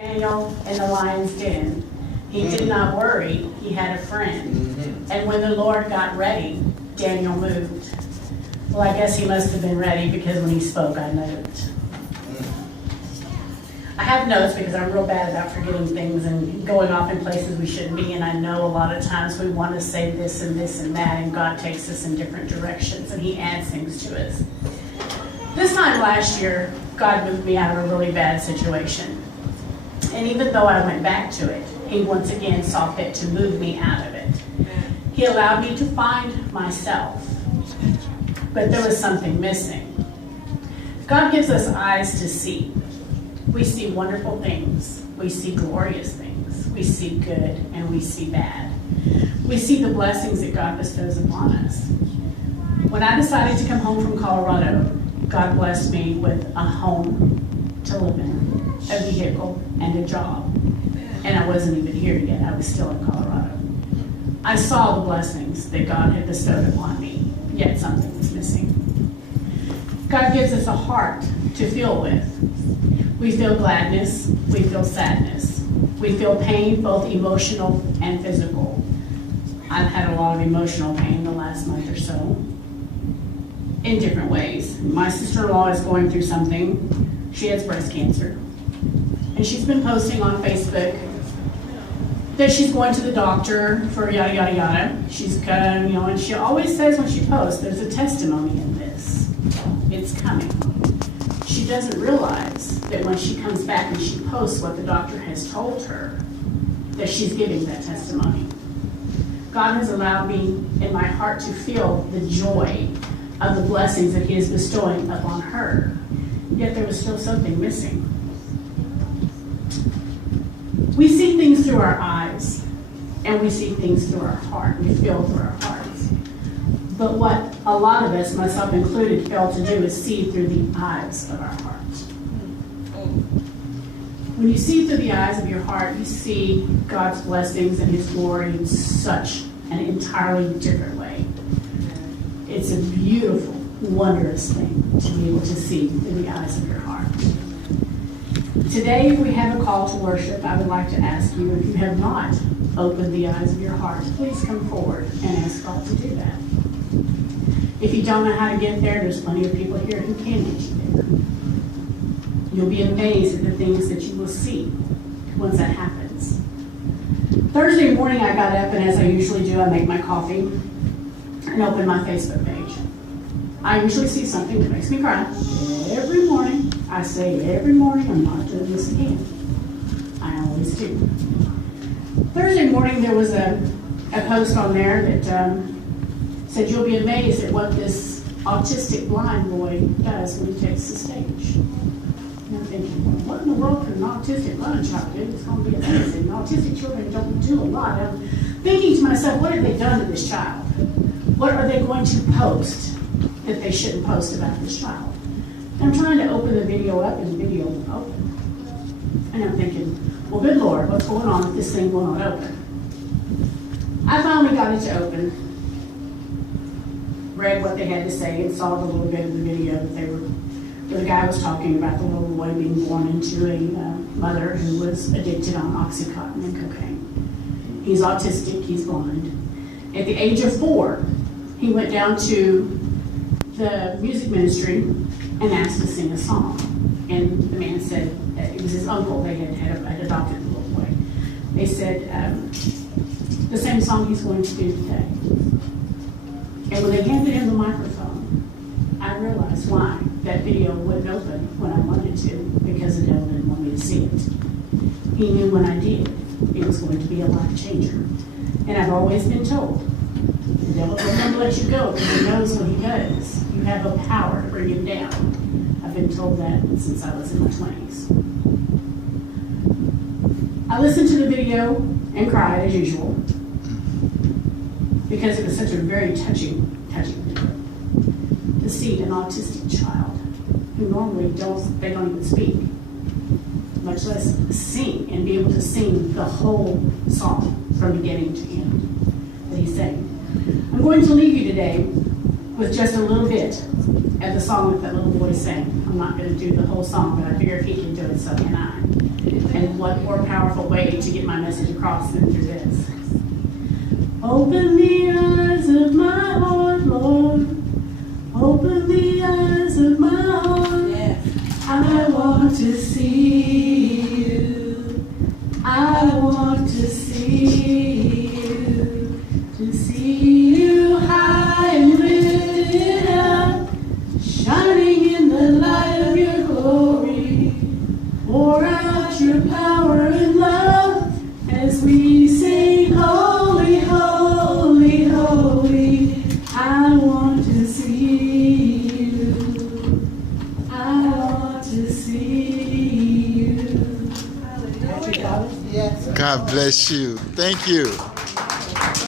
Daniel in the lion's den. He did not worry. He had a friend. And when the Lord got ready, Daniel moved. Well, I guess he must have been ready because when he spoke, I moved. I have notes because I'm real bad about forgetting things and going off in places we shouldn't be. And I know a lot of times we want to say this and this and that, and God takes us in different directions and He adds things to us. This time last year, God moved me out of a really bad situation. And even though I went back to it, He once again saw fit to move me out of it. He allowed me to find myself. But there was something missing. God gives us eyes to see. We see wonderful things. We see glorious things. We see good and we see bad. We see the blessings that God bestows upon us. When I decided to come home from Colorado, God blessed me with a home to live in, a vehicle, and a job. And I wasn't even here yet. I was still in Colorado. I saw the blessings that God had bestowed upon me, yet something was missing. God gives us a heart to feel with. We feel gladness, we feel sadness, we feel pain, both emotional and physical. I've had a lot of emotional pain the last month or so, in different ways. My sister-in-law is going through something. She has breast cancer. And she's been posting on Facebook that she's going to the doctor for yada, yada, yada. She's gonna, and she always says when she posts, there's a testimony in this. It's coming. She doesn't realize that when she comes back and she posts what the doctor has told her, that she's giving that testimony. God has allowed me in my heart to feel the joy of the blessings that He is bestowing upon her. Yet there was still something missing. We see things through our eyes, and we see things through our heart. We feel through our hearts. But what a lot of us, myself included, fail to do is see through the eyes of our heart. When you see through the eyes of your heart, you see God's blessings and His glory in such an entirely different way. It's a beautiful, wondrous thing to be able to see through the eyes of your heart. Today, if we have a call to worship, I would like to ask you, if you have not opened the eyes of your heart, please come forward and ask God to do that. If you don't know how to get there, there's plenty of people here who can get you there. You'll be amazed at the things that you will see once that happens. Thursday morning, I got up, and as I usually do, I make my coffee and open my Facebook page. I usually see something that makes me cry. Every morning, I say every morning, I'm not doing this again. I always do. Thursday morning, there was a post on there that said, you'll be amazed at what this autistic blind boy does when he takes the stage. And I'm thinking, well, what in the world can an autistic blind child do? It's going to be amazing. Autistic children don't do a lot. I'm thinking to myself, what have they done to this child? What are they going to post that they shouldn't post about this child? And I'm trying to open the video up, and the video won't open. And I'm thinking, well, good Lord, what's going on if this thing will not open? I finally got it to open, read what they had to say, and saw the little bit of the video that where the guy was talking about the little boy being born into a mother who was addicted on Oxycontin and cocaine. He's autistic, he's blind. At the age of 4, he went down to the music ministry and asked to sing a song. And the man said, it was his uncle, they had adopted the little boy. They said, the same song he's going to do today. And when they handed him the microphone, I realized why that video wouldn't open when I wanted to, because the devil didn't want me to see it. He knew when I did, it was going to be a life changer. And I've always been told, the devil will never let you go because he knows what he does. You have a power to bring him down. I've been told that since I was in my 20s. I listened to the video and cried as usual because it was such a very touching video. To see an autistic child who normally don't even speak, much less sing, and be able to sing the whole song from beginning to end that he sang. I'm going to leave you today with just a little bit of the song that little boy sang. I'm not going to do the whole song, but I figure if he can do it, so can I. And what more powerful way to get my message across than through this? Open the eyes of my heart, Lord. Open the eyes of my heart. Yes. I want to see you. I want to see you. To see you high and lifted up, shining in the light of your glory. Pour out your power and love as we sing, holy, holy, holy. I want to see you. I want to see you. Hallelujah. Yes. God bless you. Thank you.